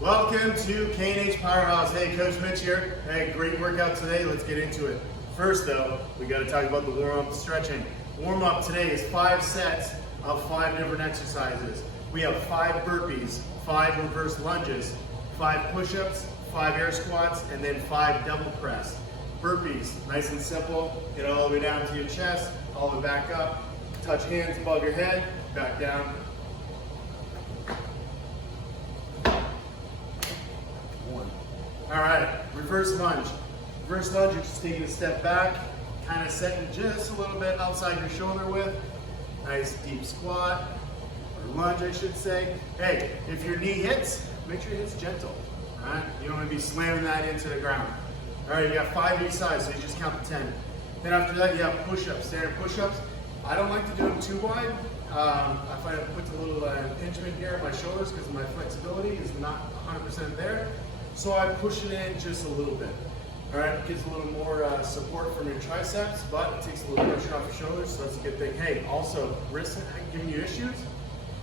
Welcome to KNH Powerhouse. Hey, Coach Mitch here. Hey, great workout today. Let's get into it. First though, we got to talk about the warm-up stretching. Warm-up today is 5 sets of 5 different exercises. We have 5 burpees, 5 reverse lunges, 5 push-ups, 5 air squats, and then 5 double press. Burpees, nice and simple. Get all the way down to your chest, all the way back up. Touch hands above your head, back down. All right, reverse lunge. Reverse lunge, you're just taking a step back, kind of setting just a little bit outside your shoulder width. Nice deep squat, or lunge I should say. Hey, if your knee hits, make sure it hits gentle. All right, you don't want to be slamming that into the ground. All right, you got 5 each side, so you just count to 10. Then after that, you have push-ups, standard push-ups. I don't like to do them too wide. I find it puts a little impingement here on my shoulders because my flexibility is not 100% there. So I push it in just a little bit. All right, it gives a little more support from your triceps, but it takes a little pressure off your shoulders, so that's a good thing. Hey, also, wrists giving you issues,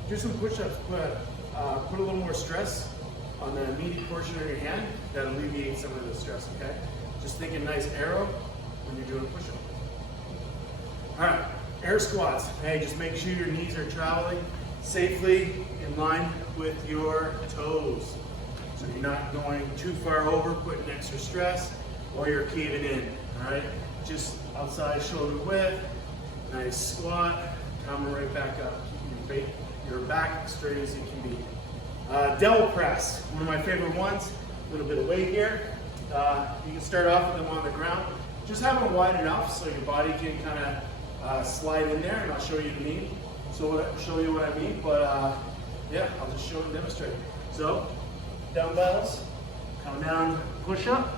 do some push-ups, put a little more stress on the meaty portion of your hand. That alleviates some of the stress, okay? Just think a nice arrow when you're doing a push-up. All right, air squats. Hey, just make sure your knees are traveling safely in line with your toes. So you're not going too far over, putting extra stress, or you're caving in, all right? Just outside shoulder width, nice squat, coming right back up, keeping your back straight as you can be. Double press, one of my favorite ones, a little bit of weight here. You can start off with them on the ground. Just have them wide enough so your body can kind of slide in there, and I'll show you what I mean. Show you what I mean, but yeah, I'll just show and demonstrate. So, dumbbells, come down, push up,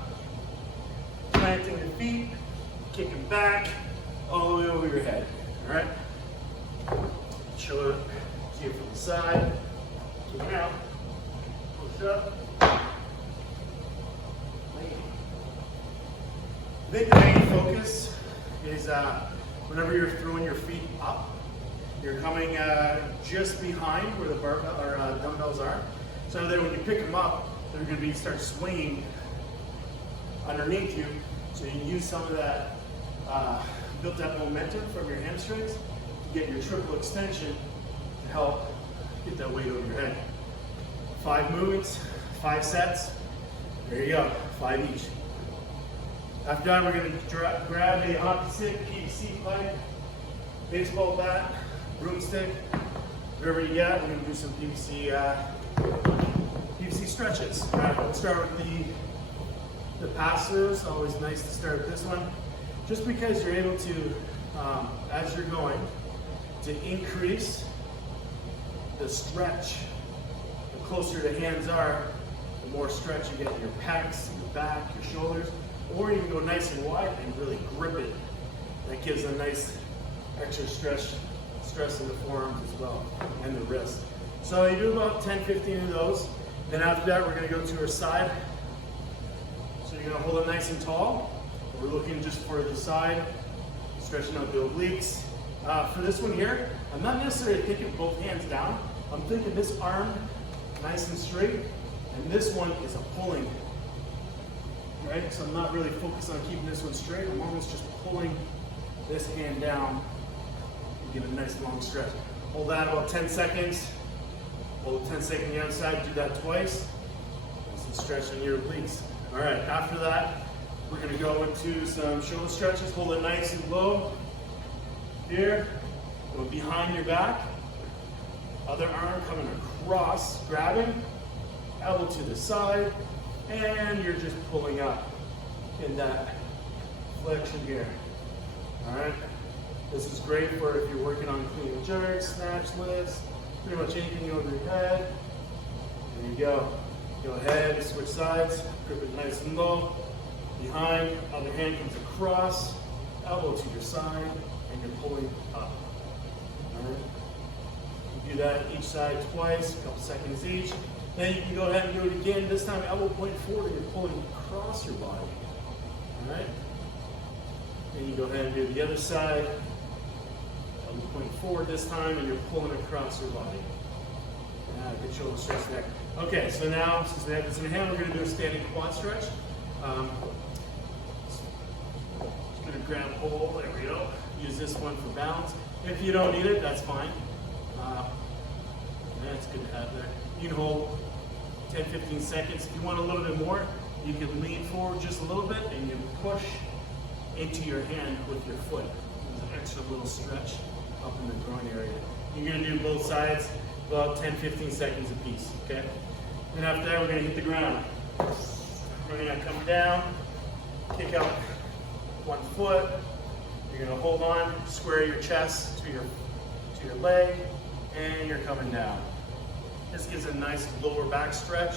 planting the feet, kicking back, all the way over your head, all right? Show it to you from the side, kick out, push up. I think the main focus is whenever you're throwing your feet up, you're coming just behind where the barbell or dumbbells are. So that when you pick them up, they're going to start swinging underneath you. So you can use some of that built up momentum from your hamstrings to get your triple extension to help get that weight over your head. 5 movements, 5 sets. There you go, 5 each. After that, we're going to grab a hockey stick, PVC pipe, baseball bat, broomstick, whatever you got. We're going to do some PVC stretches. All right, let's start with the pass-throughs. Always nice to start with this one, just because you're able to, as you're going, to increase the stretch. The closer the hands are, the more stretch you get in your pecs, your back, your shoulders, or you can go nice and wide and really grip it. That gives a nice extra stress in the forearms as well, and the wrist. So you do about 10-15 of those. Then after that, we're going to go to our side. So you're going to hold it nice and tall. We're looking just for the side, stretching out the obliques. For this one here, I'm not necessarily thinking both hands down. I'm thinking this arm nice and straight, and this one is a pulling. Right? So I'm not really focused on keeping this one straight. I'm almost just pulling this hand down and give it a nice long stretch. Hold that about 10 seconds. Hold 10 seconds on the other side, do that twice. Some stretch in your obliques. All right, after that, we're gonna go into some shoulder stretches. Hold it nice and low. Here, go behind your back. Other arm coming across, grabbing. Elbow to the side, and you're just pulling up in that flexion here. All right, this is great for if you're working on clean and jerks, snatch lifts, pretty much anything over your head. There you go. Go ahead, switch sides, grip it nice and low. Behind, other hand comes across, elbow to your side, and you're pulling up. All right. You do that each side twice, a couple seconds each. Then you can go ahead and do it again. This time, elbow point forward, and you're pulling across your body. All right. Then you go ahead and do the other side. Elbow point forward this time, and you're pulling across your body. Good shoulder stretch there. Okay, so now, since we have this in hand, we're going to do a standing quad stretch. Just going to grab hold, there we go. Use this one for balance. If you don't need it, that's fine. That's good to have there. You can hold 10-15 seconds. If you want a little bit more, you can lean forward just a little bit and you push into your hand with your foot. There's an extra little stretch up in the groin area. You're going to do both sides about 10-15 seconds apiece, okay? Then after that, we're going to hit the ground. We're going to come down, kick out one foot. You're going to hold on, square your chest to your leg, and you're coming down. This gives a nice lower back stretch.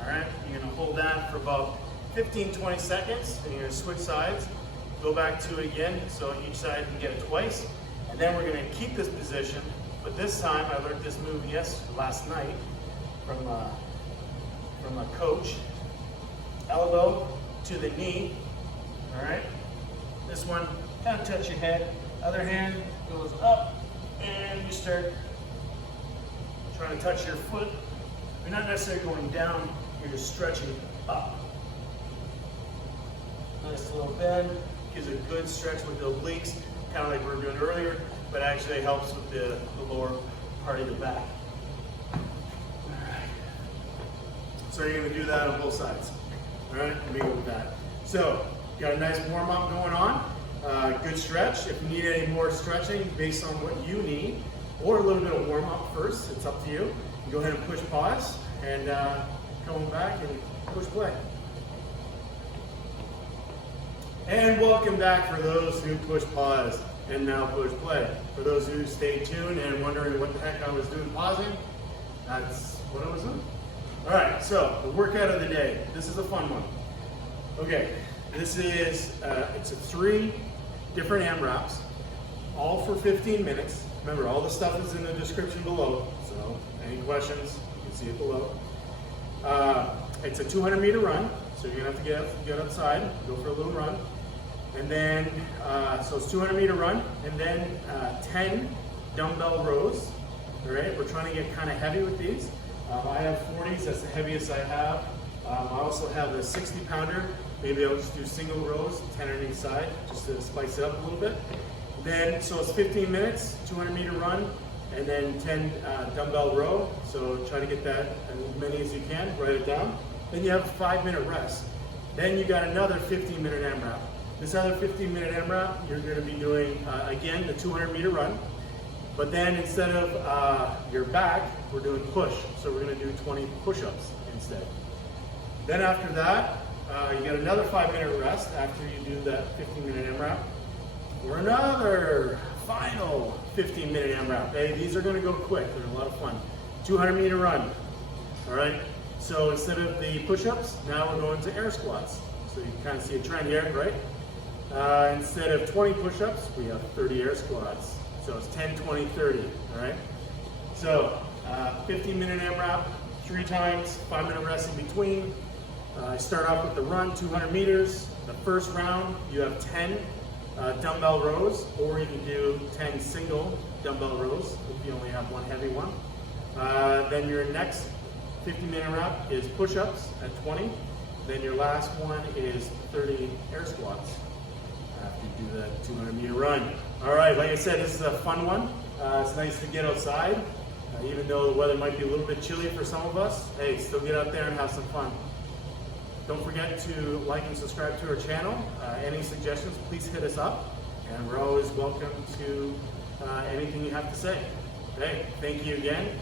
All right, you're going to hold that for about 15-20 seconds, and you're going to switch sides. Go back to it again, so each side you get it twice. And then we're going to keep this position, but this time I learned this move last night from a coach. Elbow to the knee. All right, this one kind of touch your head. Other hand goes up, and you start trying to touch your foot. You're not necessarily going down, you're just stretching up. Nice little bend, gives a good stretch with the obliques, kind of like we were doing earlier, but actually helps with the lower part of your back. All right. So you're going to do that on both sides. All right, let me go with that. So, got a nice warm up going on. Good stretch. If you need any more stretching based on what you need, or a little bit of warm up first, it's up to you. You go ahead and push pause, and come back and push play. And welcome back for those who push pause and now push play. For those who stayed tuned and wondering what the heck I was doing pausing, that's what I was doing. All right, so the workout of the day. This is a fun one. Okay, this is, it's 3 different AMRAPs, all for 15 minutes. Remember, all the stuff is in the description below, so any questions, you can see it below. It's a 200-meter run, so you're gonna have to get outside, go for a little run. And then, so it's 200-meter run, and then 10 dumbbell rows. All right, we're trying to get kind of heavy with these. I have 40s, that's the heaviest I have. I also have a 60-pounder. Maybe I'll just do single rows, 10 on each side, just to spice it up a little bit. Then, so it's 15 minutes, 200-meter run, and then 10 dumbbell row. So try to get that as many as you can, write it down. Then you have a 5-minute rest. Then you got another 15-minute AMRAP. This other 15-minute AMRAP, you're gonna be doing, again, the 200-meter run. But then instead of your back, we're doing push. So we're gonna do 20 push-ups instead. Then after that, you get another 5-minute rest after you do that 15-minute AMRAP. For another final 15-minute AMRAP. Hey, these are gonna go quick, they're a lot of fun. 200-meter run, all right? So instead of the push-ups, now we're going to air squats. So you can kind of see a trend here, right? Instead of 20 push-ups, we have 30 air squats. So it's 10, 20, 30, all right? So 15-minute AMRAP, 3 times, 5-minute rest in between. Start off with the run, 200 meters. The first round, you have 10 dumbbell rows, or you can do 10 single dumbbell rows if you only have one heavy one. Then your next 15-minute AMRAP is push-ups at 20. Then your last one is 30 air squats after you do that 200-meter run. All right, like I said, this is a fun one. It's nice to get outside, even though the weather might be a little bit chilly for some of us. Hey, still get out there and have some fun. Don't forget to like and subscribe to our channel. Any suggestions, please hit us up, and we're always welcome to anything you have to say. Okay, thank you again.